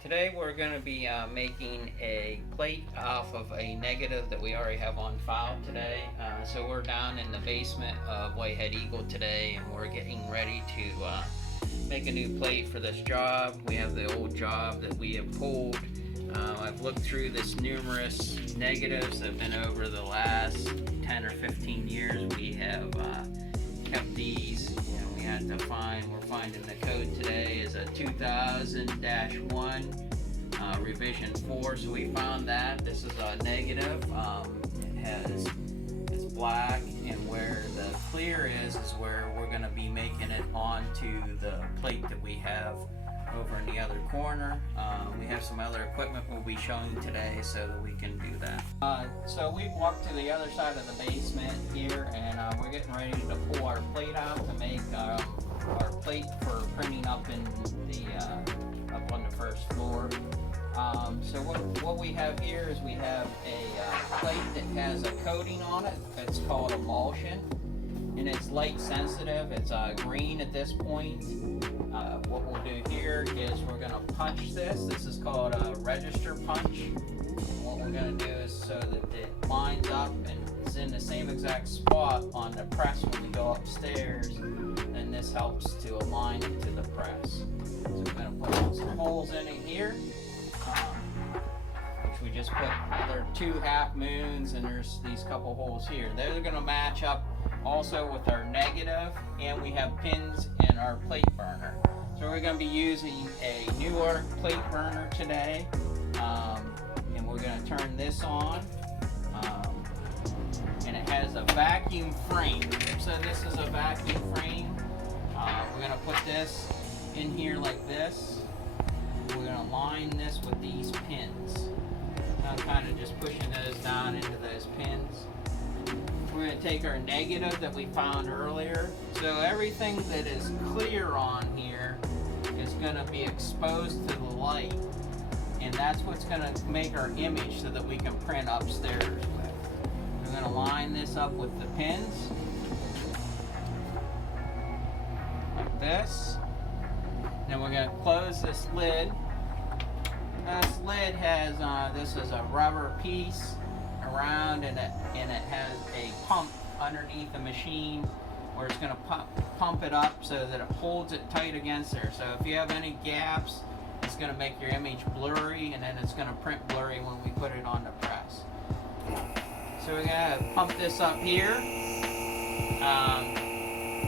Today we're going to be making a plate off of a negative that we already have on file today. So we're down in the basement of Whitehead Eagle today, and we're getting ready to make a new plate for this job. We have the old job that we have pulled. I've looked through this numerous negatives that have been over the last 10 or 15 years. We have kept these. We had to find, we're finding the code today is a 2000-1 revision 4, so we found that. This is a negative. It's black, and where the clear is where we're going to be making it onto the plate that we have over in the other corner. We have some other equipment we'll be showing today so that we can do that. So we've walked to the other side of the basement here, and we're getting ready to pull our plate out to make our plate for printing up in the up on the first floor. So what we have here is we have a plate that has a coating on it. It's called emulsion, and it's light sensitive. It's green at this point. What we'll do here is we're going to punch this. This is called a register punch. And what we're going to do is so that it lines up and is in the same exact spot on the press when we go upstairs, and this helps to align it to the press. So we're going to put some holes in it here, which we just put. There are 2 half moons, and there's these couple holes here. They're going to match up also with our negative, and we have pins in our plate burner. So we're going to be using a Nuarc plate burner today, and we're going to turn this on, and it has a vacuum frame. So this is a vacuum frame. We're going to put this in here like this. We're going to line this with these pins. I'm kind of just pushing those down into those pins. We're going to take our negative that we found earlier. So everything that is clear on here is going to be exposed to the light, and that's what's going to make our image so that we can print upstairs with. We're going to line this up with the pins like this. Then we're going to close this lid. This lid has this is a rubber piece around, and it has a pump underneath the machine where it's going to pump it up so that it holds it tight against there. So if you have any gaps, it's going to make your image blurry, and then it's going to print blurry when we put it on the press. So we're going to pump this up here.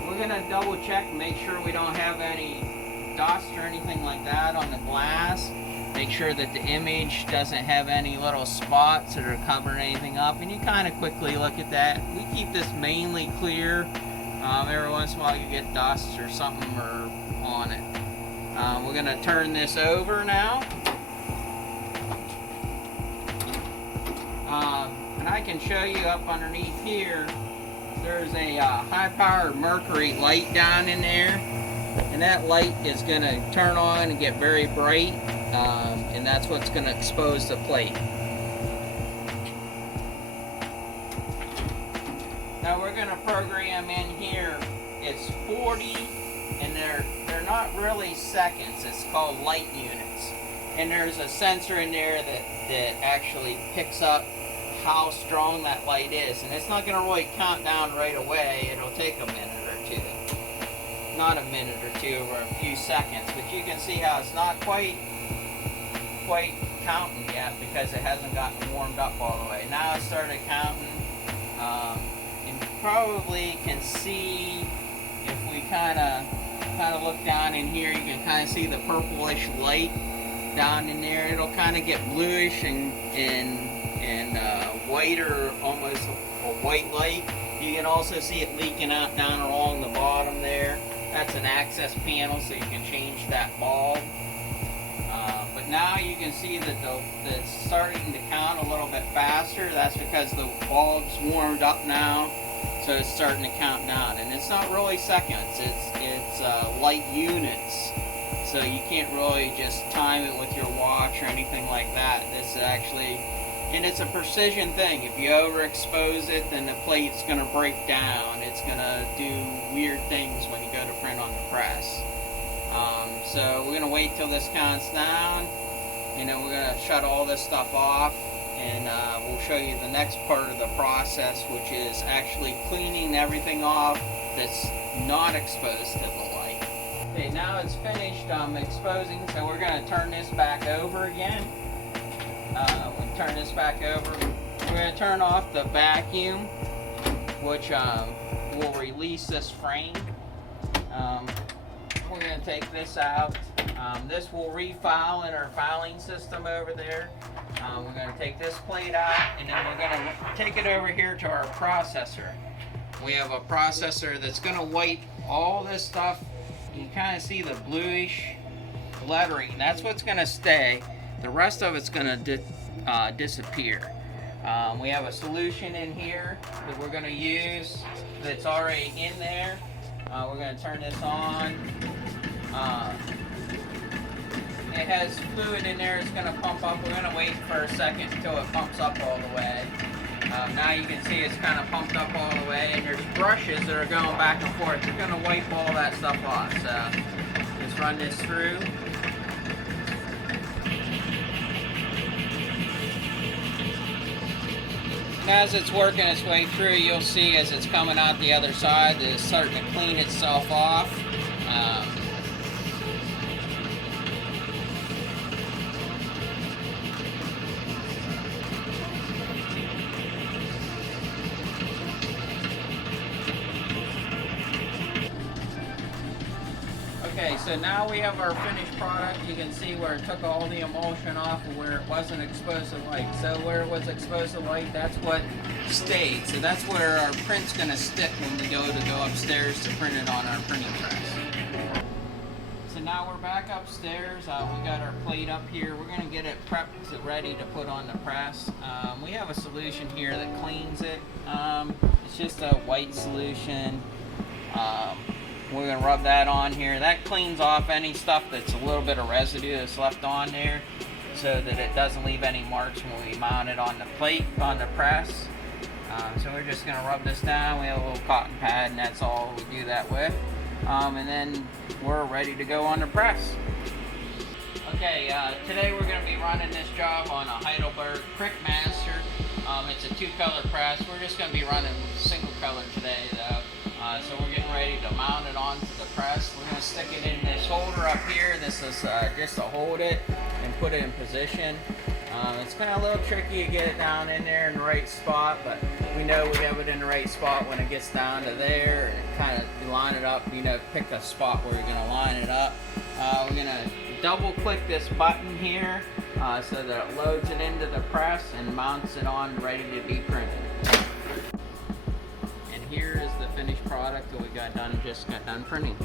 We're going to double check and make sure we don't have any dust or anything like that on the glass. Make sure that the image doesn't have any little spots that are covering anything up, and you kind of quickly look at that. We keep this mainly clear. Every once in a while you get dust or something on it. We're going to turn this over now. And I can show you up underneath here, there's a high-powered mercury light down in there, and that light is going to turn on and get very bright. And that's what's going to expose the plate. Now we're going to program in here. It's 40, and they're not really seconds. It's called light units. And there's a sensor in there that actually picks up how strong that light is. And it's not going to really count down right away. It'll take a minute or two. Not a minute or two, or a few seconds. But you can see how it's not quite counting yet because it hasn't gotten warmed up all the way. Now it started counting, and you probably can see, if we kind of look down in here, you can kind of see the purplish light down in there. It'll kind of get bluish and whiter, almost a white light. You can also see it leaking out down along the bottom there. That's an access panel, so you can change that bulb. But now you can see that it's starting to count a little bit faster. That's because the bulb's warmed up now, so it's starting to count down. And it's not really seconds, it's light units. So you can't really just time it with your watch or anything like that. This is actually, and it's a precision thing. If you overexpose it, then the plate's going to break down. It's going to do weird things when you go to print on the press. So we're going to wait till this counts down, and then we're going to shut all this stuff off, and we'll show you the next part of the process, which is actually cleaning everything off that's not exposed to the light. Okay, now it's finished exposing, so we're going to turn this back over again. We'll turn this back over. We're going to turn off the vacuum, which will release this frame. We're going to take this out. This will refile in our filing system over there. We're going to take this plate out, and then we're going to take it over here to our processor. We have a processor that's going to wipe all this stuff. You can kind of see the bluish lettering. That's what's going to stay. The rest of it's going to disappear. We have a solution in here that we're going to use that's already in there. We're going to turn this on. It has fluid in there. It's going to pump up. We're going to wait for a second until it pumps up all the way. Now you can see it's kind of pumped up all the way, and there's brushes that are going back and forth. It's going to wipe all that stuff off. So let's run this through. And as it's working its way through, you'll see as it's coming out the other side that it's starting to clean itself off. Okay, so now we have our finished product. You can see where it took all the emulsion off of where it wasn't exposed to light. So where it was exposed to light, that's what stayed. So that's where our print's going to stick when we go upstairs to print it on our printing press. So now we're back upstairs. We got our plate up here. We're going to get it prepped ready to put on the press. We have a solution here that cleans it. It's just a white solution. We're going to rub that on here. That cleans off any stuff that's a little bit of residue that's left on there so that it doesn't leave any marks when we mount it on the plate, on the press. So we're just going to rub this down. We have a little cotton pad, and that's all we do that with. And then we're ready to go on the press. Okay, today we're going to be running this job on a Heidelburg Printmaster. It's a two-color press. We're just going to be running single color today, though. So we're getting ready to mount it onto the press. We're going to stick it in this holder up here. This is just to hold it and put it in position. It's kind of a little tricky to get it down in there in the right spot, but we know we have it in the right spot when it gets down to there, and kind of line it up, you know, pick a spot where you're going to line it up. We're going to double click this button here so that it loads it into the press and mounts it on ready to be printed. And here is the finished product that we just got done printing.